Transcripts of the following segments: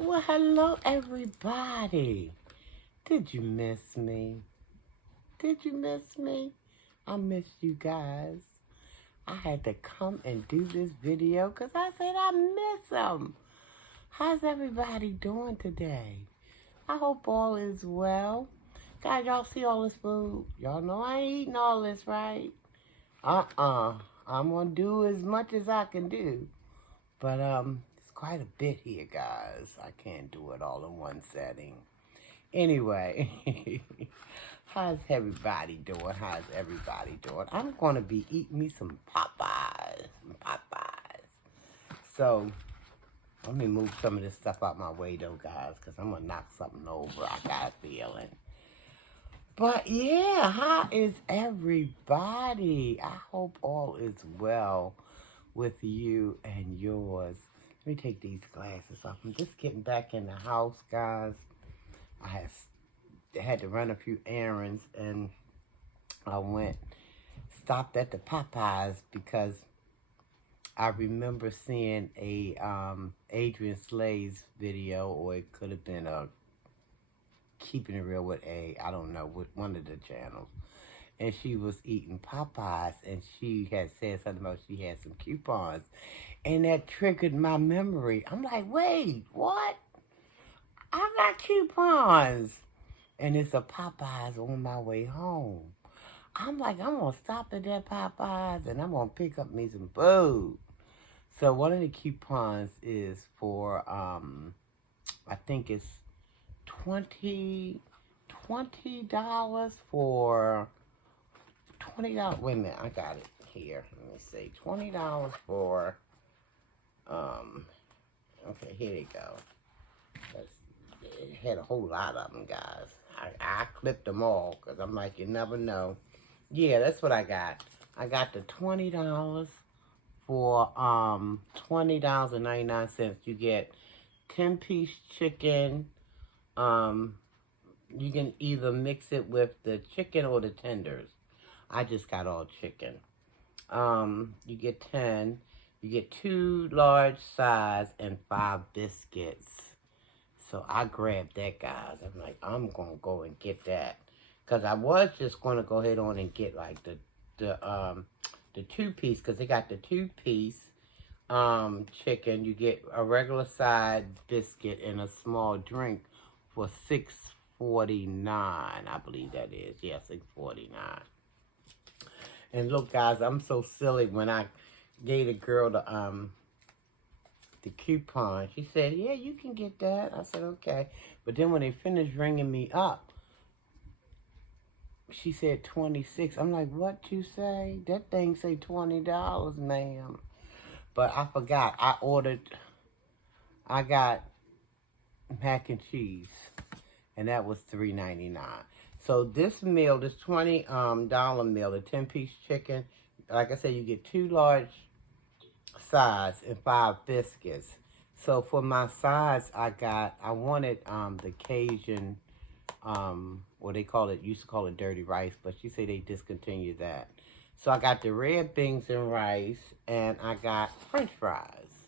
Well, hello, everybody. Did you miss me? Did you miss me? I missed you guys. I had to come and do this video because I said I miss them. How's everybody doing today? I hope all is well. Guys, y'all see all this food? Y'all know I ain't eating all this, right? I'm going to do as much as I can do. But, it's quite a bit here, guys. I can't do it all in one setting. Anyway, how's everybody doing? How's everybody doing? I'm going to be eating me some Popeyes. So, let me move some of this stuff out my way, though, guys, because I'm going to knock something over. I got a feeling. But, yeah, how is everybody? I hope all is well with you and yours. Let me take these glasses off. I'm just getting back in the house, guys. I had to run a few errands, and I stopped at the Popeyes because I remember seeing a Adrienneslays video, or it could have been a Keeping It Real with I don't know, with one of the channels. And she was eating Popeyes, and she had said something about she had some coupons. And that triggered my memory. I'm like, wait, what? I got coupons. And it's a Popeyes on my way home. I'm like, I'm going to stop at that Popeyes, and I'm going to pick up me some food. So one of the coupons is for, I think it's $20 for... $20, wait a minute, I got it here. Let me see, $20 for, okay, here you go. It had a whole lot of them, guys. I clipped them all, because I'm like, you never know. Yeah, that's what I got. I got the $20 for, $20.99. You get 10-piece chicken. You can either mix it with the chicken or the tenders. I just got all chicken. You get 10. You get 2 large size and 5 biscuits. So I grabbed that, guys. I'm like, I'm going to go and get that. Because I was just going to go ahead on and get, like, the 2-piece. Because they got the 2-piece chicken. You get a regular side biscuit and a small drink for $6.49. I believe that is. Yeah, $6.49. And look, guys, I'm so silly. When I gave the girl the coupon, she said, yeah, you can get that. I said, okay. But then when they finished ringing me up, she said 26. I'm like, what you say? That thing say $20, ma'am. But I forgot. I got mac and cheese. And that was $3.99. So this meal, this $20 meal, the 10-piece chicken, like I said, you get 2 large sides and 5 biscuits. So for my sides, I wanted the Cajun, what they call it, used to call it dirty rice, but she said they discontinued that. So I got the red beans and rice, and I got French fries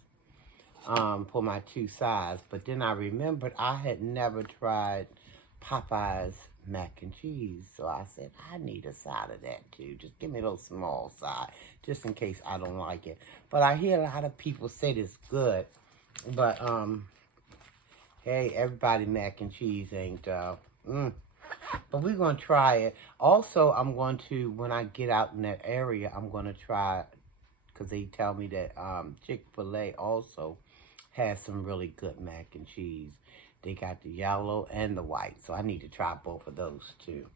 for my 2 sides. But then I remembered I had never tried Popeyes mac and cheese. So I said, I need a side of that too. Just give me a little small side, just in case I don't like it. But I hear a lot of people say it's good. But, hey, everybody mac and cheese ain't, but we're going to try it. Also, I'm going to, when I get out in that area, I'm going to try, because they tell me that Chick-fil-A also has some really good mac and cheese. They got the yellow and the white. So I need to try both of those too.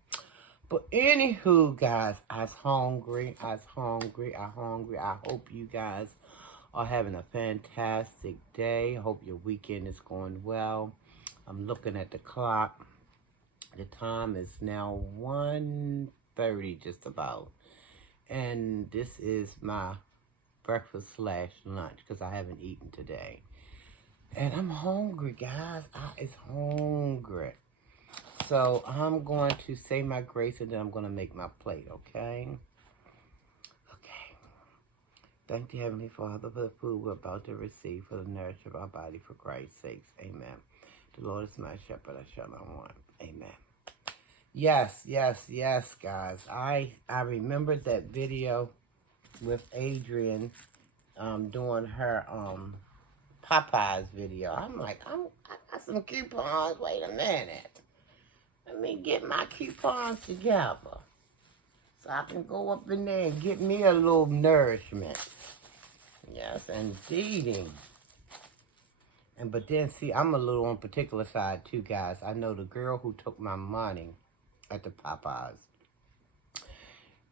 But anywho, guys, I hungry. I hope you guys are having a fantastic day. I hope your weekend is going well. I'm looking at the clock. The time is now 1:30 just about. And this is my breakfast / lunch because I haven't eaten today. And I'm hungry, guys. I is hungry. So I'm going to say my grace and then I'm going to make my plate, okay? Okay. Thank you, Heavenly Father, for the food we're about to receive, for the nourishment of our body, for Christ's sakes. Amen. The Lord is my shepherd, I shall not want. Amen. Yes, guys. I remembered that video with Adrienne doing her Popeyes video. I'm like, I got some coupons. Wait a minute. Let me get my coupons together so I can go up in there and get me a little nourishment. Yes, indeed. But then, see, I'm a little on particular side, too, guys. I know the girl who took my money at the Popeyes,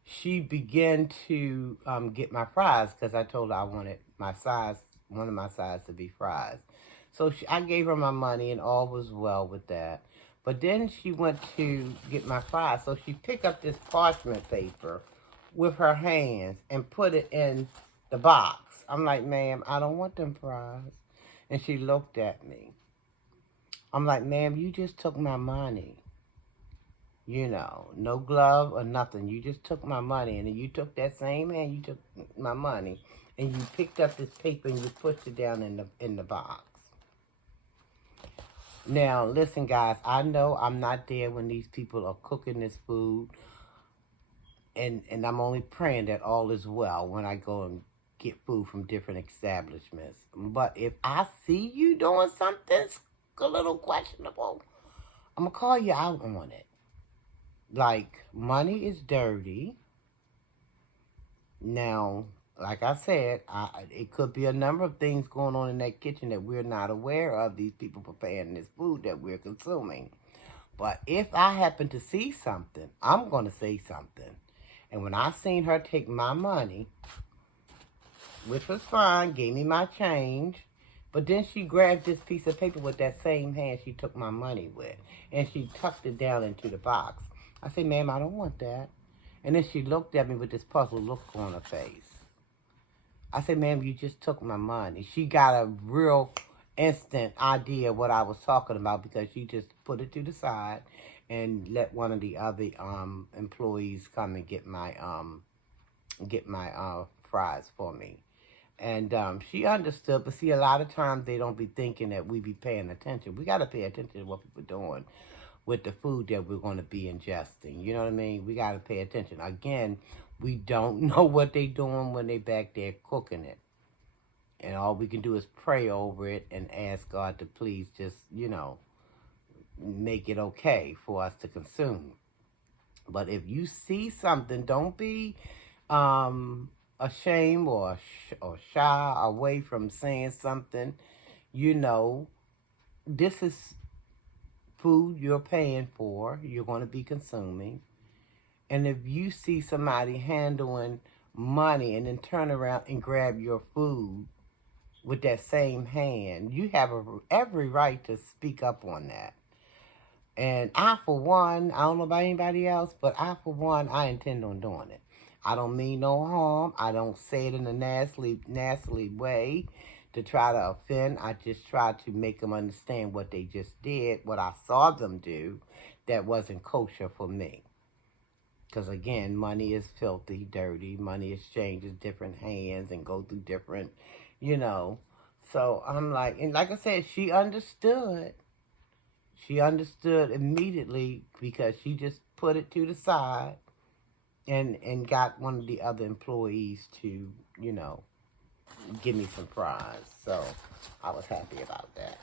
she began to get my fries because I told her I wanted my size, one of my sides to be fries. So I gave her my money and all was well with that. But then she went to get my fries. So she picked up this parchment paper with her hands and put it in the box. I'm like, ma'am, I don't want them fries. And she looked at me. I'm like, ma'am, you just took my money. You know, no glove or nothing. You just took my money. And then you took that same hand, you took my money. And you picked up this paper and you pushed it down in the box. Now, listen, guys. I know I'm not there when these people are cooking this food. And I'm only praying that all is well when I go and get food from different establishments. But if I see you doing something a little questionable, I'm going to call you out on it. Like, money is dirty. Now, like I said, it could be a number of things going on in that kitchen that we're not aware of, these people preparing this food that we're consuming. But if I happen to see something, I'm going to say something. And when I seen her take my money, which was fine, gave me my change, but then she grabbed this piece of paper with that same hand she took my money with, and she tucked it down into the box. I said, ma'am, I don't want that. And then she looked at me with this puzzled look on her face. I said, ma'am, you just took my money. She got a real instant idea of what I was talking about because she just put it to the side and let one of the other employees come and get my fries for me. And she understood, but see, a lot of times they don't be thinking that we be paying attention. We got to pay attention to what people are doing with the food that we're going to be ingesting. You know what I mean? We got to pay attention. Again, we don't know what they doing when they back there cooking it. And all we can do is pray over it and ask God to please just, you know, make it okay for us to consume. But if you see something, don't be ashamed or shy away from saying something. You know, this is food you're paying for, you're going to be consuming. And if you see somebody handling money and then turn around and grab your food with that same hand, you have every right to speak up on that. And I, for one, I don't know about anybody else, but I, for one, I intend on doing it. I don't mean no harm. I don't say it in a nasty way to try to offend. I just try to make them understand what they just did, what I saw them do that wasn't kosher for me. Because, again, money is filthy, dirty. Money exchanges different hands and go through different, you know. So I'm like, and like I said, she understood. She understood immediately because she just put it to the side and got one of the other employees to, you know, give me some fries. So I was happy about that.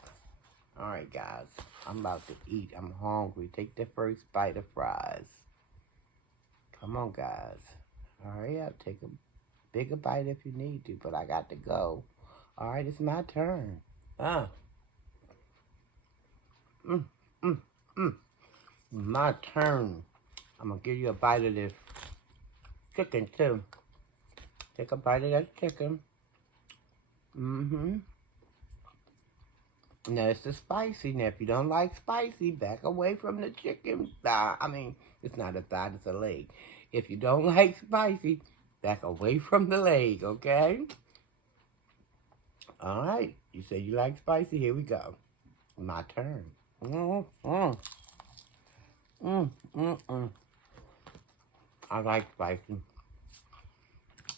All right, guys. I'm about to eat. I'm hungry. Take the first bite of fries. Come on, guys. Hurry up. Take a bigger bite if you need to, but I got to go. All right, it's my turn. My turn. I'm going to give you a bite of this chicken, too. Take a bite of that chicken. Now, it's the spicy. Now, if you don't like spicy, back away from the chicken thigh. I mean, it's not a thigh, it's a leg. If you don't like spicy, back away from the leg, okay? All right. You say you like spicy. Here we go. My turn. I like spicy.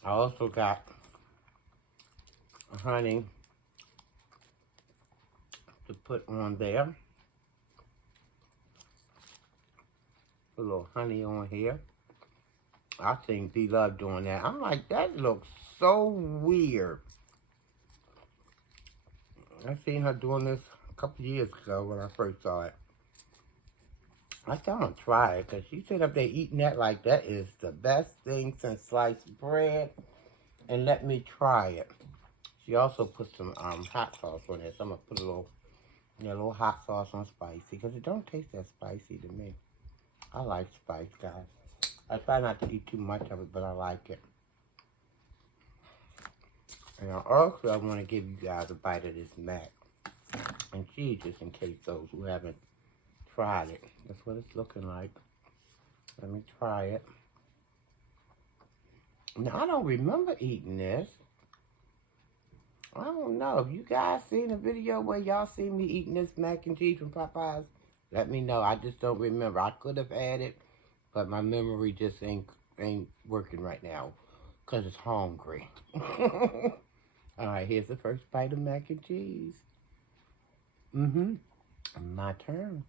I also got honey to put on there. Put a little honey on here. I think they love doing that. I'm like, that looks so weird. I seen her doing this a couple years ago when I first saw it. I said, I'm gonna try it, because she said up there eating that like that is the best thing since sliced bread. And let me try it. She also put some hot sauce on it, so I'm gonna put a little hot sauce on spicy, because it don't taste that spicy to me. I like spice, guys. I try not to eat too much of it, but I like it. And also, I want to give you guys a bite of this mac and cheese, just in case those who haven't tried it. That's what it's looking like. Let me try it. Now, I don't remember eating this. I don't know. If you guys seen a video where y'all seen me eating this mac and cheese from Popeyes, let me know. I just don't remember. I could have had it, but my memory just ain't working right now because it's hungry. All right, here's the first bite of mac and cheese. My turn.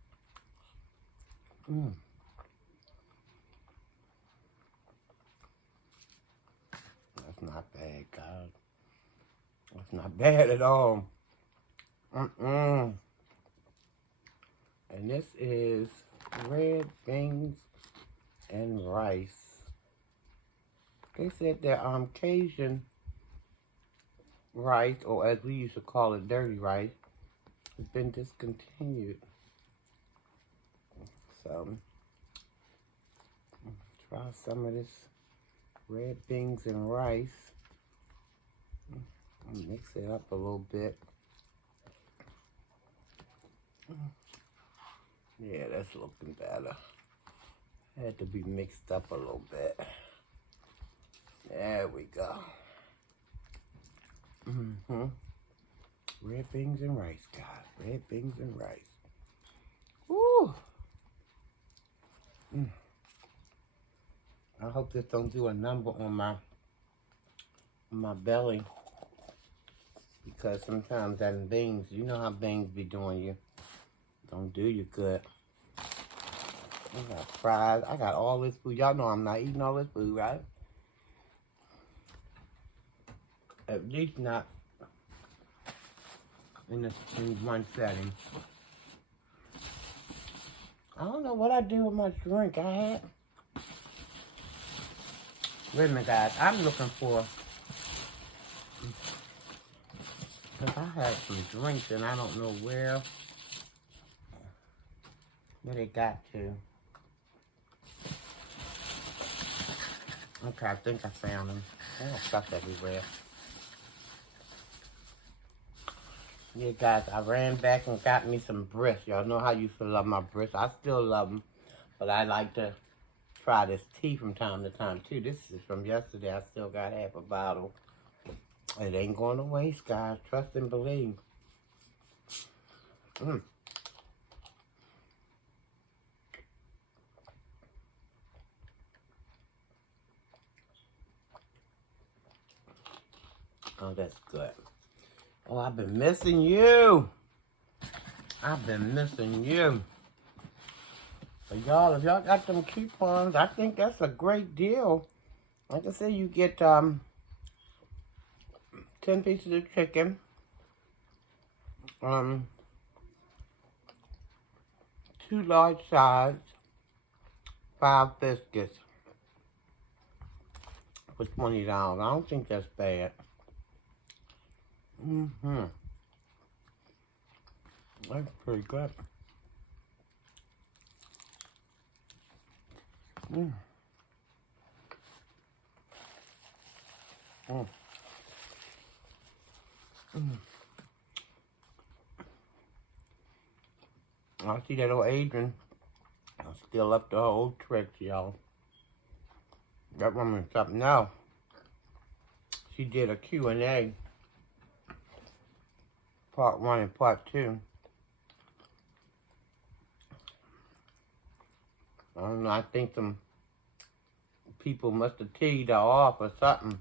That's not bad, guys. That's not bad at all. And this is red beans and rice. They said that Cajun rice, or as we used to call it, dirty rice, has been discontinued. So, try some of this red beans and rice. Mix it up a little bit. Yeah, that's looking better. Had to be mixed up a little bit. There we go. Red beans and rice, guys. Red beans and rice. Woo! I hope this don't do a number on my belly, because sometimes that beans, you know how beans be doing you. Don't do you good. I got fries. I got all this food. Y'all know I'm not eating all this food, right? At least not in one setting. I don't know what I do with my drink. I had. Wait a minute, guys. I'm looking for. Because I had some drinks and I don't know where they got to. Okay, I think I found them. They got stuff everywhere. Yeah, guys, I ran back and got me some brisk. Y'all know how I used to love my brisk. I still love them, but I like to try this tea from time to time, too. This is from yesterday. I still got half a bottle. It ain't going to waste, guys. Trust and believe. Oh, that's good. Oh, I've been missing you. I've been missing you. So y'all, if y'all got them coupons, I think that's a great deal. Like I said, you get 10 pieces of chicken, 2 large sides, 5 biscuits for $20. I don't think that's bad. That's pretty good. I see that old Adrian. I'm still up to her old tricks, y'all. That woman's something else. She did a Q&A. Part 1 and part 2. I don't know, I think some people must have teed her off or something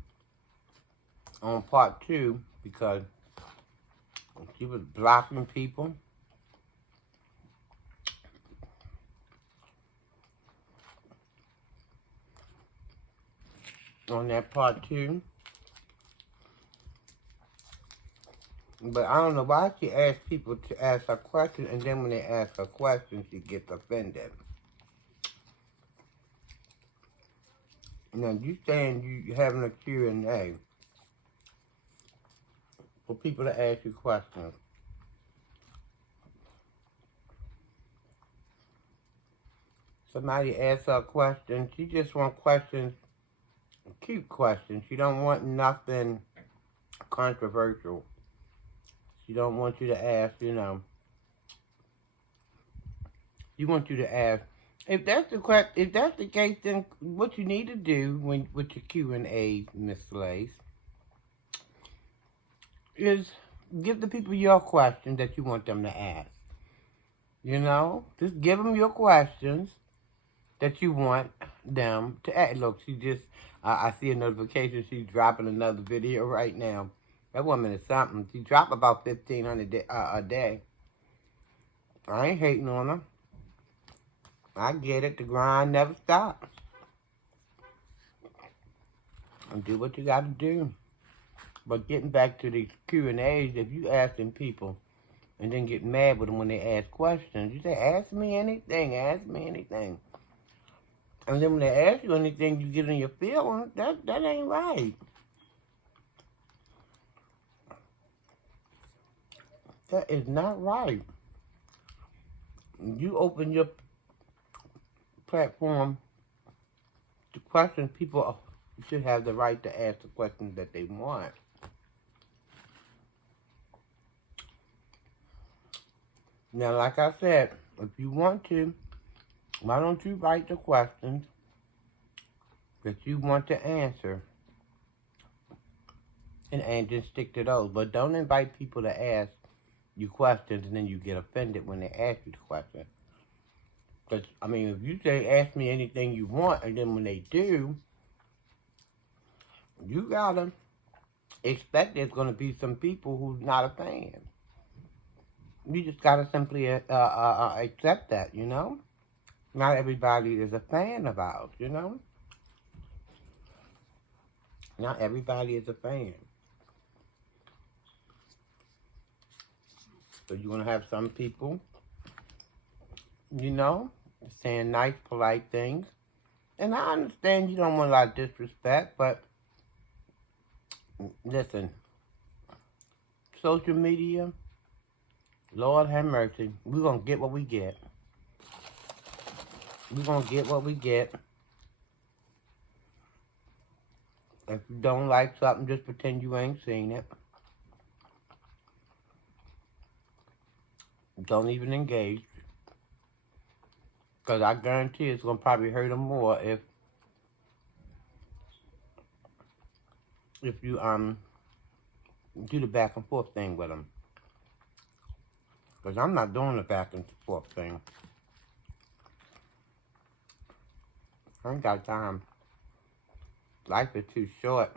on part 2. because she was blocking people. On that part too. But I don't know why she asks people to ask her questions, and then when they ask her questions, she gets offended. Now, you saying you having a Q&A for people to ask you questions. Somebody asks her a question, she just wants questions, cute questions. She don't want nothing controversial. She don't want you to ask, you know. She wants you to ask. If that's the case, then what you need to do with your Q&A, Miss Slays, is give the people your question that you want them to ask. You know, just give them your questions that you want them to ask. Look, she just, I see a notification. She's dropping another video right now. That woman is something. She dropped about 1,500 a day. I ain't hating on her. I get it. The grind never stops. And do what you got to do. But getting back to these Q&As, if you asking people and then get mad with them when they ask questions, you say, ask me anything, ask me anything. And then when they ask you anything, you get in your feelings, that ain't right. That is not right. You open your platform to question, people should have the right to ask the questions that they want. Now, like I said, if you want to, why don't you write the questions that you want to answer and just stick to those. But don't invite people to ask you questions and then you get offended when they ask you the question. Because, I mean, if you say, ask me anything you want, and then when they do, you gotta expect there's gonna be some people who's not a fan. You just gotta simply accept that, you know? Not everybody is a fan of ours, you know? Not everybody is a fan. So you're gonna have some people, you know, saying nice, polite things. And I understand you don't want a lot of disrespect, but listen, social media, Lord have mercy, we're gonna get what we get. We're gonna get what we get. If you don't like something, just pretend you ain't seen it. Don't even engage. Because I guarantee it's going to probably hurt them more if you do the back and forth thing with them. Because I'm not doing the back and forth thing. I ain't got time. Life is too short.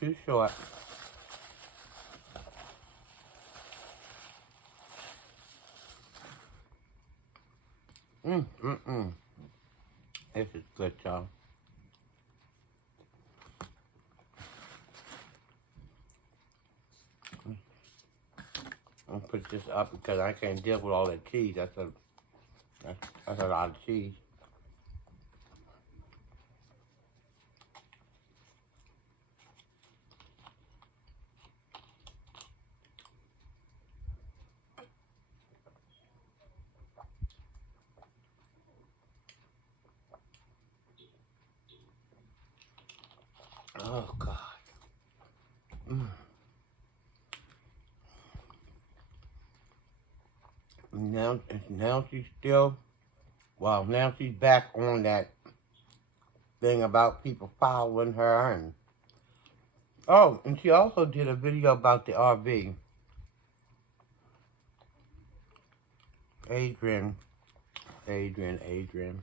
Too short. This is good, y'all. I'm gonna put this up because I can't deal with all that cheese. That's a lot of cheese. Oh God. Now she's still, well, now she's back on that thing about people following her. And oh, and she also did a video about the RV. Adrienne Adrian.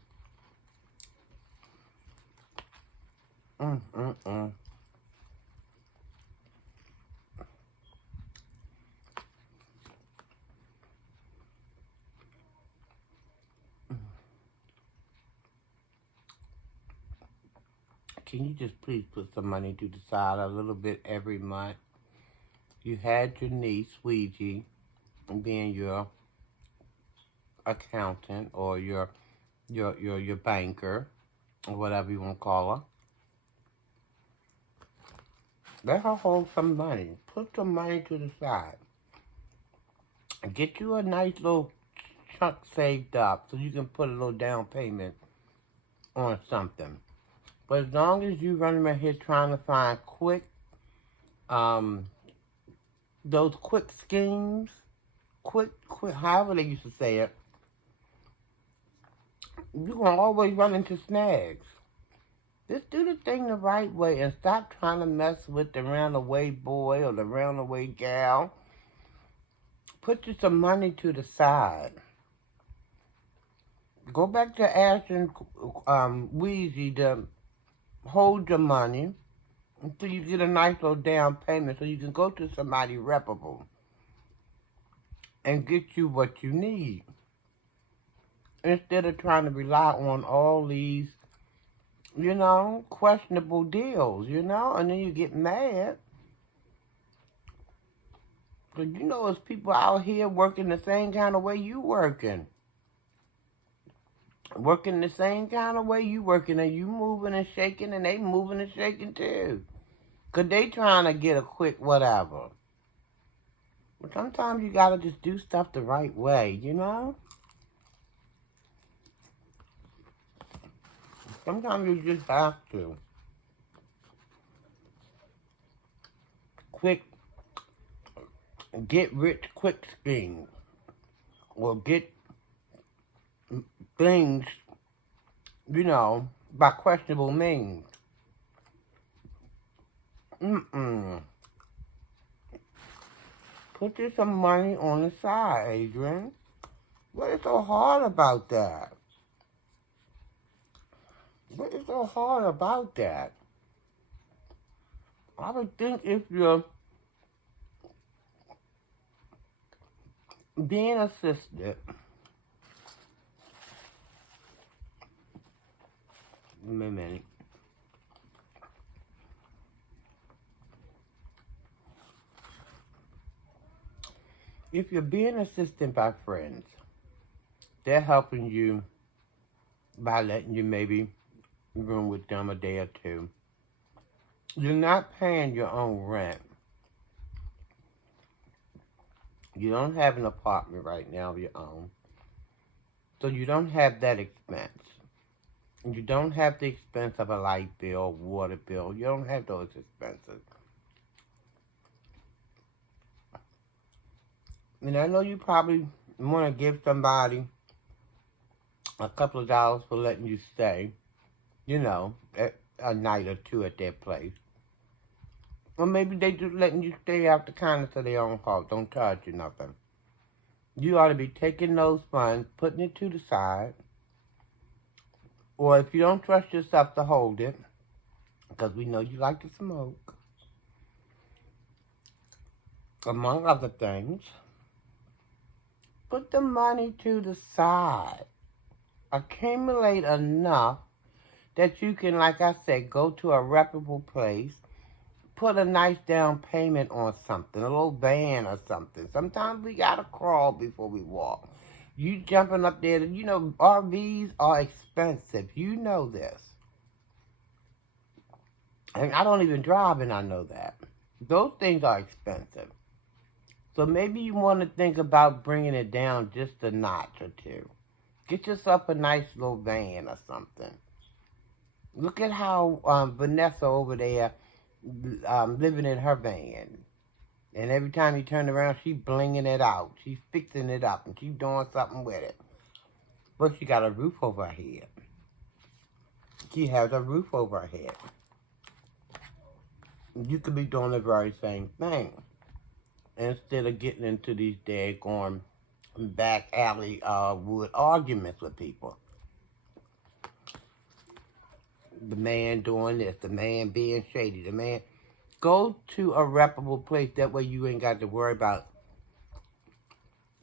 Mm. Can you just please put some money to the side a little bit every month? You had your niece, Ouija, being your accountant or your banker or whatever you want to call her. Let her hold some money. Put some money to the side. Get you a nice little chunk saved up so you can put a little down payment on something. But as long as you running around here trying to find quick, those quick schemes, quick, however they used to say it, you're going to always run into snags. Just do the thing the right way and stop trying to mess with the round-away boy or the round-away gal. Put you some money to the side. Go back to asking Weezy to hold your money until you get a nice little down payment so you can go to somebody reputable and get you what you need. Instead of trying to rely on all these, questionable deals, and then you get mad. Because there's people out here working the same kind of way you working. Working the same kind of way you working, and you moving and shaking, and they moving and shaking too. Because they trying to get a quick whatever. But sometimes you got to just do stuff the right way, Sometimes you just have to. Quick, get rich quick schemes. Or get things, by questionable means. Put you some money on the side, Adrian. What is so hard about that? What is so hard about that? I would think if you're being assisted, give me a minute. If you're being assisted by friends, they're helping you by letting you maybe room with them a day or two. You're not paying your own rent. You don't have an apartment right now of your own. So you don't have that expense. You don't have the expense of a light bill, water bill. You don't have those expenses. And I know you probably want to give somebody a couple of dollars for letting you stay, a night or two at their place. Or maybe they just letting you stay out the kindness of their own heart. Don't charge you nothing. You ought to be taking those funds, putting it to the side. Or if you don't trust yourself to hold it, because we know you like to smoke, among other things, put the money to the side. Accumulate enough that you can, like I said, go to a reputable place, put a nice down payment on something, a little van or something. Sometimes we gotta crawl before we walk. You jumping up there, RVs are expensive. You know this. And I don't even drive, and I know that. Those things are expensive. So maybe you want to think about bringing it down just a notch or two. Get yourself a nice little van or something. Look at how Vanessa over there living in her van. And every time you turn around, she's blinging it out. She's fixing it up, and she's doing something with it. But she got a roof over her head. She has a roof over her head. You could be doing the very same thing. Instead of getting into these daggone back alley wood arguments with people. The man doing this, the man being shady, the man. Go to a reputable place. That way you ain't got to worry about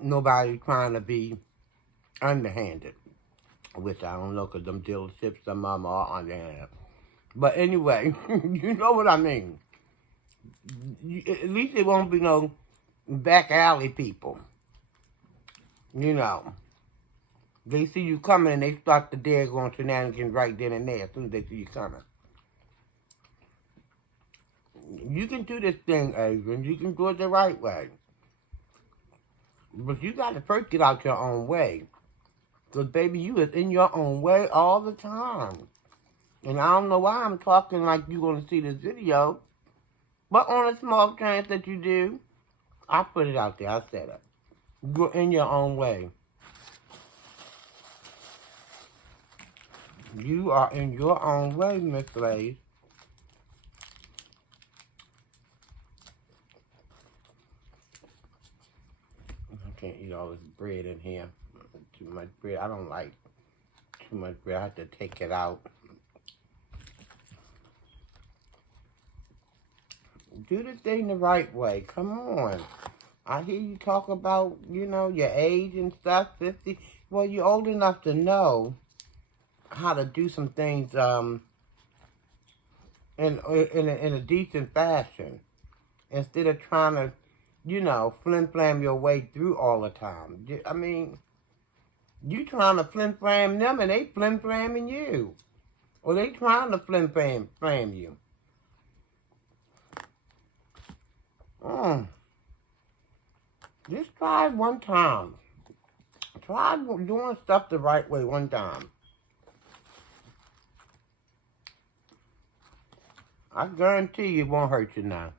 nobody trying to be underhanded. Which I don't know, because them dealerships, some of them are underhanded. But anyway, you know what I mean. At least it won't be no back alley people. You know. They see you coming and they start the daggone shenanigans right then and there as soon as they see you coming. You can do this thing, Adrian. You can do it the right way. But you got to first get out your own way. Because, baby, you is in your own way all the time. And I don't know why I'm talking like you're going to see this video. But on a small chance that you do, I put it out there. I said it. You're in your own way. You are in your own way, Miss Lays. I can't eat all this bread in here. Too much bread. I don't like too much bread. I have to take it out. Do the thing the right way. Come on. I hear you talk about, you know, your age and stuff, 50. Well, you're old enough to know how to do some things in a decent fashion. Instead of trying to, you know, flim-flam your way through all the time. I mean, you trying to flim-flam them and they flim-flamming you. Or they trying to flim-flam you. Just try it one time. Try doing stuff the right way one time. I guarantee you it won't hurt you now.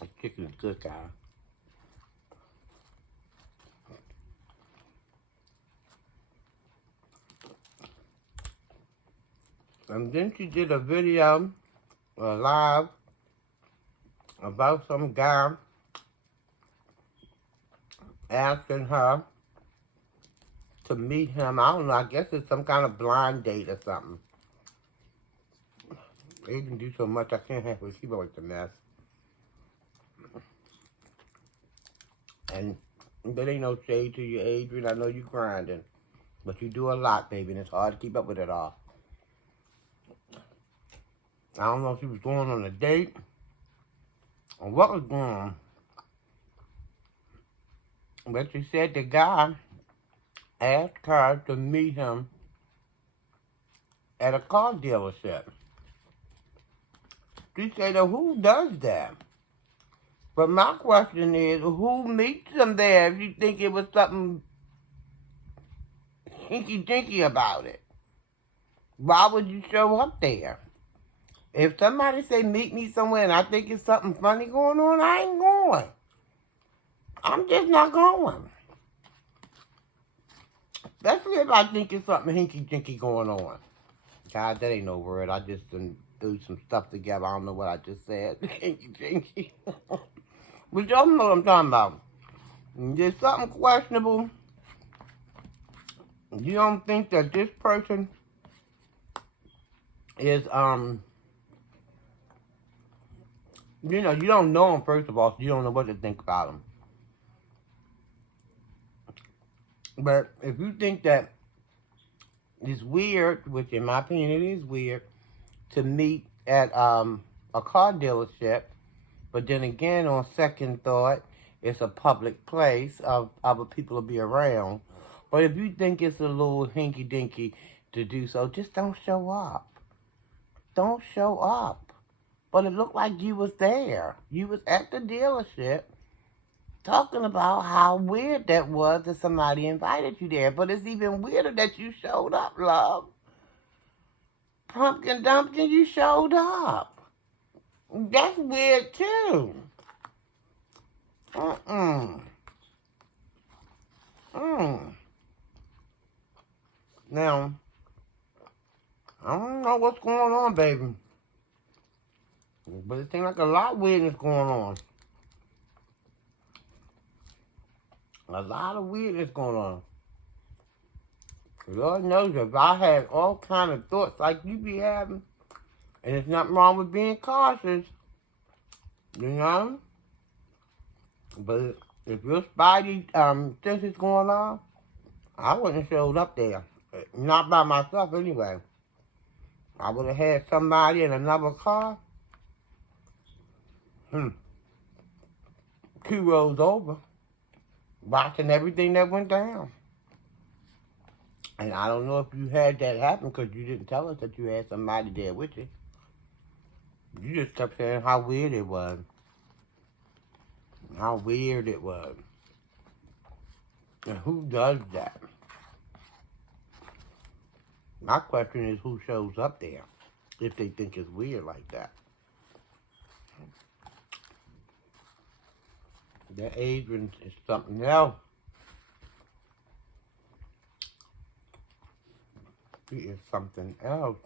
The chicken is good, guys. And then she did a video, live, about some guy asking her to meet him. I don't know, I guess it's some kind of blind date or something. They can do so much, I can't have to keep up with the mess. And there ain't no shade to you, Adrian. I know you grinding. But you do a lot, baby, and it's hard to keep up with it all. I don't know if she was going on a date or what was going on. But she said the guy asked her to meet him at a car dealership. She said, who does that? But my question is, who meets them there if you think it was something hinky-dinky about it? Why would you show up there? If somebody say, meet me somewhere, and I think it's something funny going on, I ain't going. I'm just not going. Especially if I think it's something hinky-dinky going on. God, that ain't no word. I just threw some stuff together. I don't know what I just said. Hinky-dinky. But y'all know what I'm talking about. There's something questionable. You don't think that this person is, you know, you don't know him, first of all, so you don't know what to think about him. But if you think that it's weird, which in my opinion it is weird, to meet at a car dealership, but then again, on second thought, it's a public place, other people will be around. But if you think it's a little hinky-dinky to do so, just don't show up. Don't show up. But it looked like you was there. You was at the dealership talking about how weird that was that somebody invited you there. But it's even weirder that you showed up, love. Pumpkin Dumpkin, you showed up. That's weird, too. Now, I don't know what's going on, baby. But it seems like a lot of weirdness going on. A lot of weirdness going on. Lord knows if I had all kind of thoughts like you be having, and there's nothing wrong with being cautious, you know? But if your spidey thinks it's going on, I wouldn't have showed up there. Not by myself anyway. I would have had somebody in another car. 2 rows over, watching everything that went down. And I don't know if you had that happen because you didn't tell us that you had somebody there with you. You just kept saying how weird it was. How weird it was. And who does that? My question is who shows up there if they think it's weird like that. That Adrian is something else. She is something else.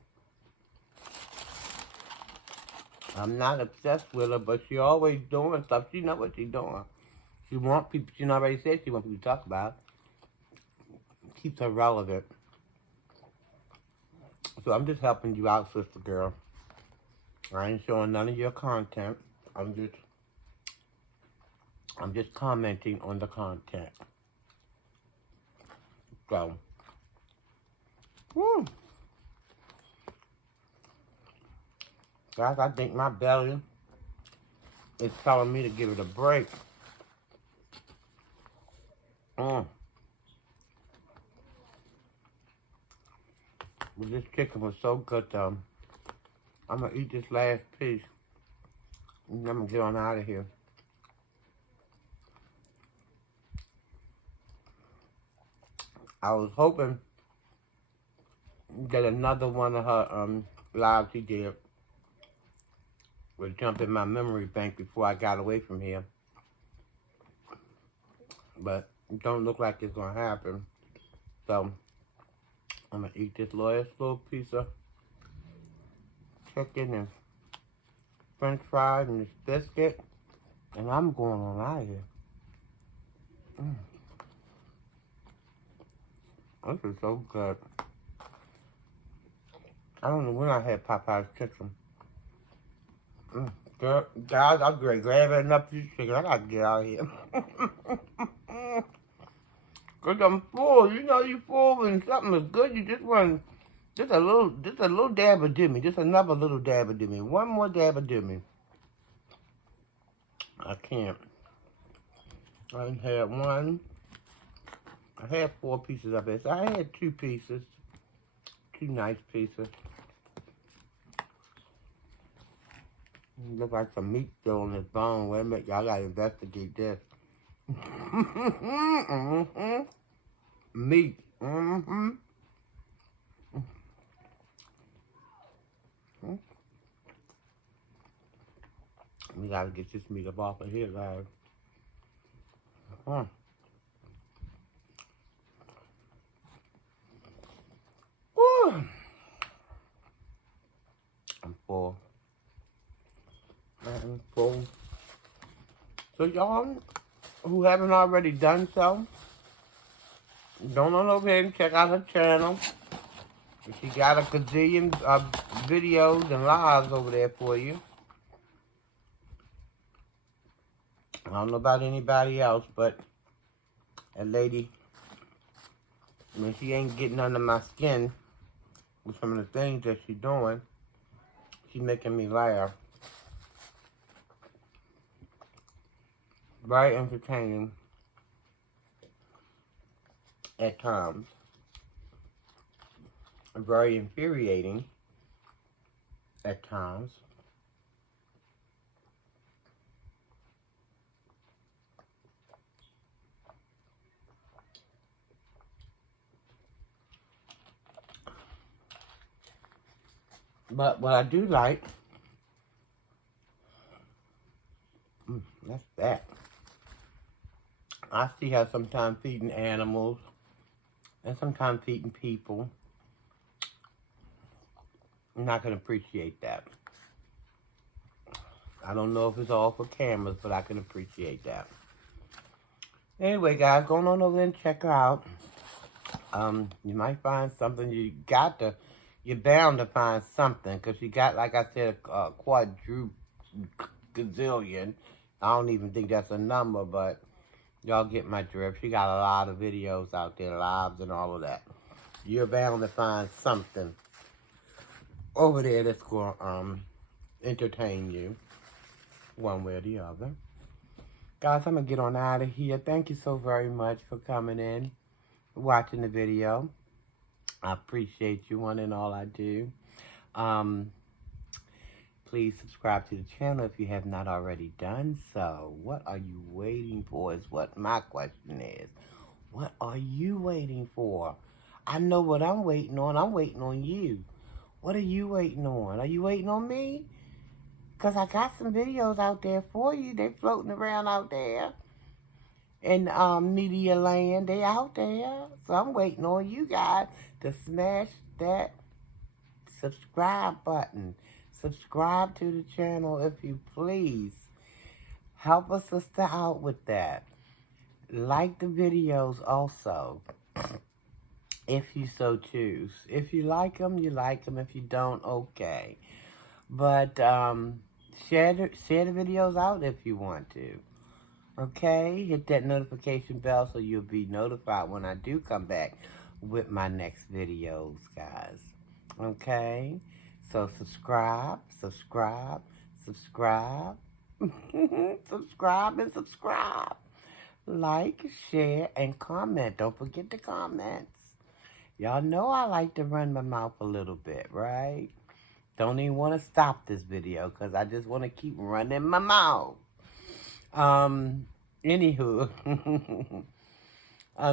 I'm not obsessed with her, but she always doing stuff. She know what she's doing. She want people, she already said she want people to talk about. Keeps her relevant. So I'm just helping you out, sister girl. I ain't showing none of your content. I'm just commenting on the content. So, whew. Guys, I think my belly is telling me to give it a break. But this chicken was so good, though. I'm going to eat this last piece. And I'm going to get on out of here. I was hoping that another one of her lives she did would jump in my memory bank before I got away from here. But it don't look like it's going to happen. So, I'm going to eat this last little piece of chicken and french fries and this biscuit. And I'm going on out of here. This is so good. I don't know when I had Popeye's chicken. Girl, guys, I'm going to grab enough of this chicken. I got to get out of here. Because I'm full. You know you full when something is good. You just want just a little dab of dimmy. Just another little dab of dimmy. One more dab of dimmy. I can't. I had one. I had 4 pieces of it. So I had 2 pieces. 2 nice pieces. Look like some meat still on this bone. Wait a minute, y'all gotta investigate this. Meat. We gotta get this meat up off of here, guys. I'm full. I'm full. So y'all who haven't already done so, don't on over here and check out her channel. She got a gazillion videos and lives over there for you. I don't know about anybody else, but that lady, when she ain't getting under my skin with some of the things that she's doing, she's making me laugh. Very entertaining at times. Very infuriating at times. But what I do like, that's that. I see her sometimes feeding animals and sometimes feeding people. I'm not going to appreciate that. I don't know if it's all for cameras, but I can appreciate that. Anyway, guys, going on over there and check her out. You might find something. You're bound to find something, because she got, like I said, a quadrugazillion. I don't even think that's a number, but y'all get my drift. She got a lot of videos out there, lives and all of that. You're bound to find something over there that's going to entertain you one way or the other. Guys, I'm going to get on out of here. Thank you so very much for coming in, watching the video. I appreciate you, one and all I do. Please subscribe to the channel if you have not already done so. What are you waiting for is what my question is. What are you waiting for? I know what I'm waiting on. I'm waiting on you. What are you waiting on? Are you waiting on me? Because I got some videos out there for you. They're floating around out there. In media land, they out there. So I'm waiting on you guys to smash that subscribe button. Subscribe to the channel if you please. Help a sister out with that. Like the videos also, if you so choose. If you like them, you like them. If you don't, okay. But share the videos out if you want to. Okay? Hit that notification bell so you'll be notified when I do come back with my next videos, guys. Okay? So subscribe. Subscribe and subscribe. Like, share, and comment. Don't forget the comments. Y'all know I like to run my mouth a little bit, right? Don't even want to stop this video because I just want to keep running my mouth. Anywho.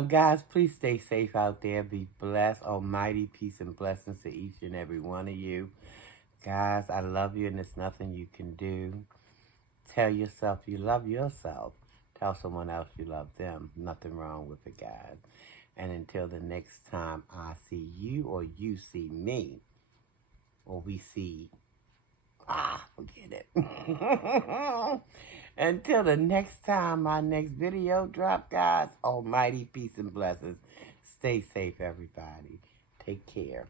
Guys, please stay safe out there. Be blessed. Almighty peace and blessings to each and every one of you. Guys, I love you and there's nothing you can do. Tell yourself you love yourself. Tell someone else you love them. Nothing wrong with it, guys. And until the next time I see you or you see me, or we see, forget it. Until the next time my next video drop, guys, almighty peace and blessings. Stay safe, everybody. Take care.